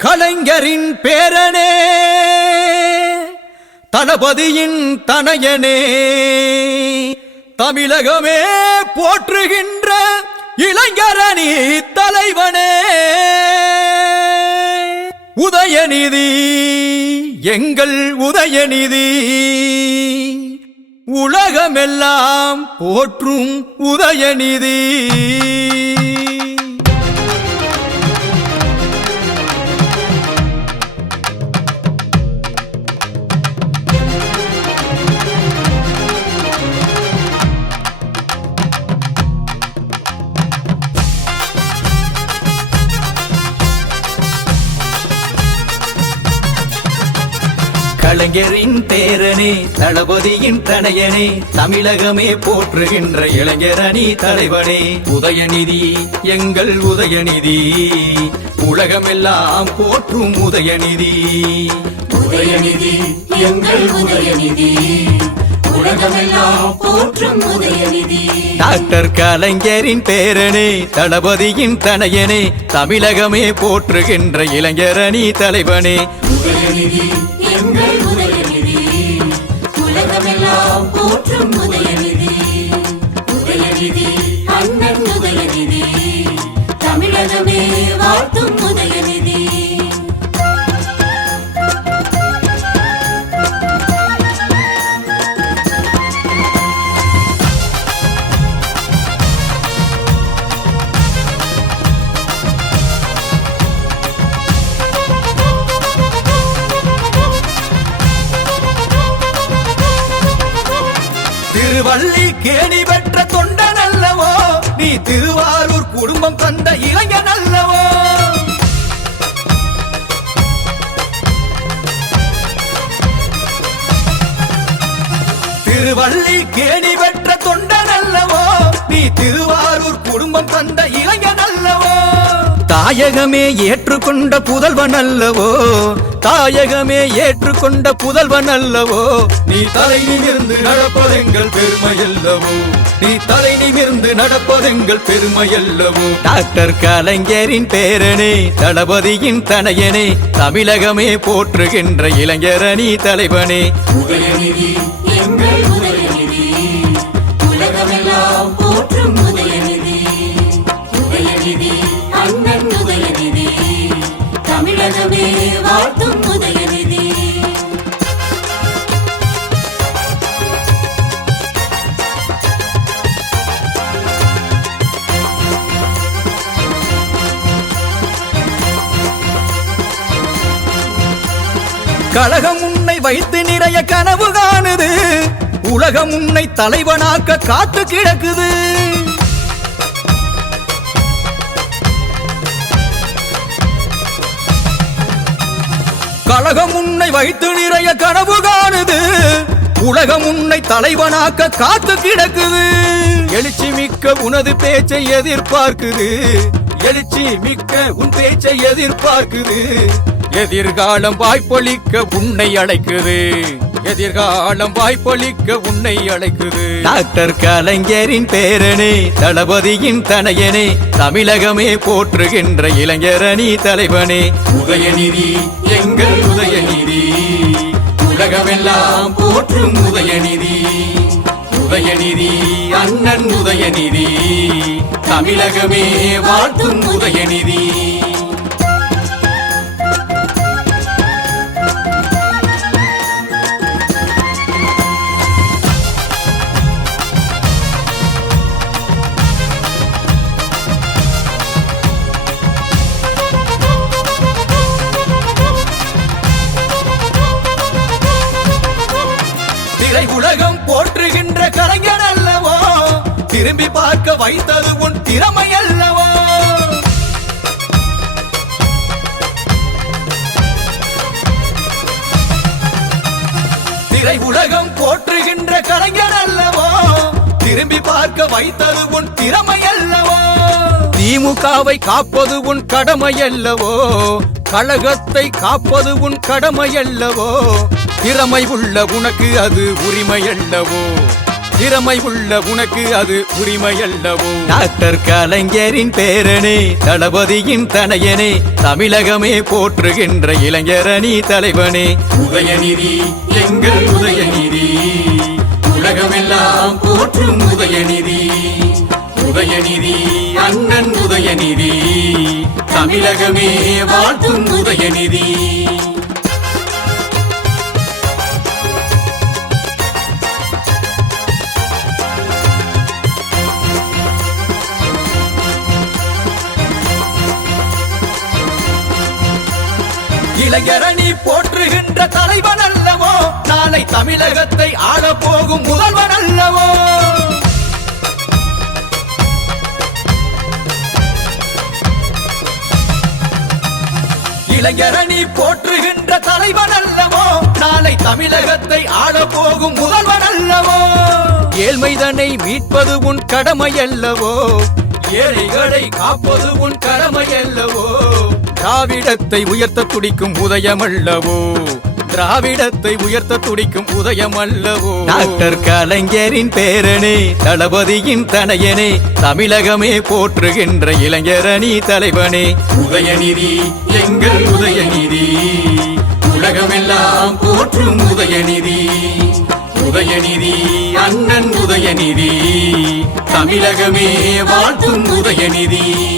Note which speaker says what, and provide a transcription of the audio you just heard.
Speaker 1: கலைஞரின் பேரனே தளபதியின் தனையனே தமிழகமே போற்றுகின்ற இளைஞரணி தலைவனே உதயநிதி எங்கள் உதயநிதி உலகமெல்லாம் போற்றும் உதயநிதி. கலைஞரின் பேரனே தளபதியின் தனையனே தமிழகமே போற்றுகின்ற இளைஞரணி தலைவனே. உதயநிதி எங்கள் உதயநிதி உலகமெல்லாம் போற்றும் உதயநிதி.
Speaker 2: உதயநிதி எங்கள் உதயநிதி
Speaker 1: டாக்டர் கலைஞரின் பேரனே தளபதியின் தனையனே தமிழகமே போற்றுகின்ற இளைஞரணி தலைவனே.
Speaker 2: உதயநிதி போற்றும் உதயநிதி. உதயநிதி அண்ணன் உதயநிதி. தமிழகமே வாழ்த்தும்
Speaker 1: திருவள்ளி கேணி பெற்ற தொண்டன் அல்லவோ நீ திருவாரூர் குடும்பம் தந்த இளைஞன் அல்லவோ திருவள்ளி கேணி பெற்ற தொண்டன் அல்லவோ நீ திருவாரூர் குடும்பம் தந்த இளைஞன் தாயகமே ஏற்றுக்கொண்ட புதல்வன் அல்லவோ? தாயகமே ஏற்றுக்கொண்ட புதல்வன் அல்லவோ? நீ தலை நிமிர்ந்து நடப்பதெங்கள் பெருமையல்லவோ? நீ தலை நிமிர்ந்து நடப்பதெங்கள் பெருமையல்லவோ? டாக்டர் கலைஞரின் பேரனே தளபதியின் தனையனே தமிழகமே போற்றுகின்ற இளைஞரணி தலைவனே.
Speaker 2: உதயநிதி எங்கள்
Speaker 1: கழகம் உன்னை வைத்து நிறைய கனவு காணுது. உலகம் உன்னை தலைவனாக்க காத்து கிடக்குது. கழகம் உன்னை வைத்து நிறைய கனவு காணுது. உலகம் உன்னை தலைவனாக்க காத்து கிடக்குது. எழுச்சி மிக்க உனது பேச்சை எதிர்பார்க்குது. எழுச்சி மிக்க உன் பேச்சை எதிர்பார்க்குது. எதிர்காலம் வாய்ப்பளிக்க உன்னை அழைக்குது. எதிர்காலம் வாய்ப்பளிக்க உன்னை அழைக்குது. டாக்டர் கலைஞரின் பேரனே தளபதியின் தனையனே தமிழகமே போற்றுகின்ற இளைஞரணி தலைவனே. உதயநிதி எங்கள் உதயநிதி உலகமெல்லாம் போற்றும் உதயநிதி உதயநிதி அண்ணன் உதயநிதி. தமிழகமே வாழ்த்தும் உதயநிதி. திரும்பி பார்க்க வைத்தது உன் திறமை அல்லவா? திரை உலகம் போற்றுகின்ற கலைஞர் அல்லவா? திரும்பி பார்க்க வைத்தது உன் திறமை அல்லவா? திமுகவை காப்பது உன் கடமை அல்லவோ? கழகத்தை காப்பது உன் கடமை அல்லவோ? திறமை உள்ள உனக்கு அது உரிமை அல்லவோ? திறமை உள்ள உனக்கு அது உரிமை அல்லவோ டாக்டர் கலைஞரின் பேரனே தளபதியின் தனையனே தமிழகமே போற்றுகின்ற இளைஞரணி தலைவனே. உதயநிதி எங்கள் உதயநிதி. உலகமெல்லாம் போற்றும் உதயநிதி. உதயநிதி அண்ணன் உதயநிதி. தமிழகமே வாழ்த்தும் உதயநிதி. இளைஞரணி போற்றுகின்ற தலைவன் அல்லவோ? நாளை தமிழகத்தை ஆளப்போகும் முதல்வன் அல்லவோ? இளைஞரணி போற்றுகின்ற தலைவன் அல்லவோ? நாளை தமிழகத்தை ஆளப்போகும் முதல்வன் அல்லவோ? ஏழ்மைதனை மீட்பது உன் கடமை அல்லவோ? ஏழைகளை காப்பது உன் கடமை அல்லவோ? திராவிடத்தை உயர்த்த துடிக்கும் உதயம் அல்லவோ திராவிடத்தை உயர்த்த துடிக்கும் உதயம் அல்லவோ டாக்டர் கலைஞரின் பேரனே தளபதியின் தனையனே தமிழகமே போற்றுகின்ற இளைஞரணி தலைவனே. உதயநிதி எங்கள் உதயநிதி. உலகமெல்லாம் போற்றும் உதயநிதி. உதயநிதி அண்ணன் உதயநிதி. தமிழகமே வாழ்த்தும் உதயநிதி.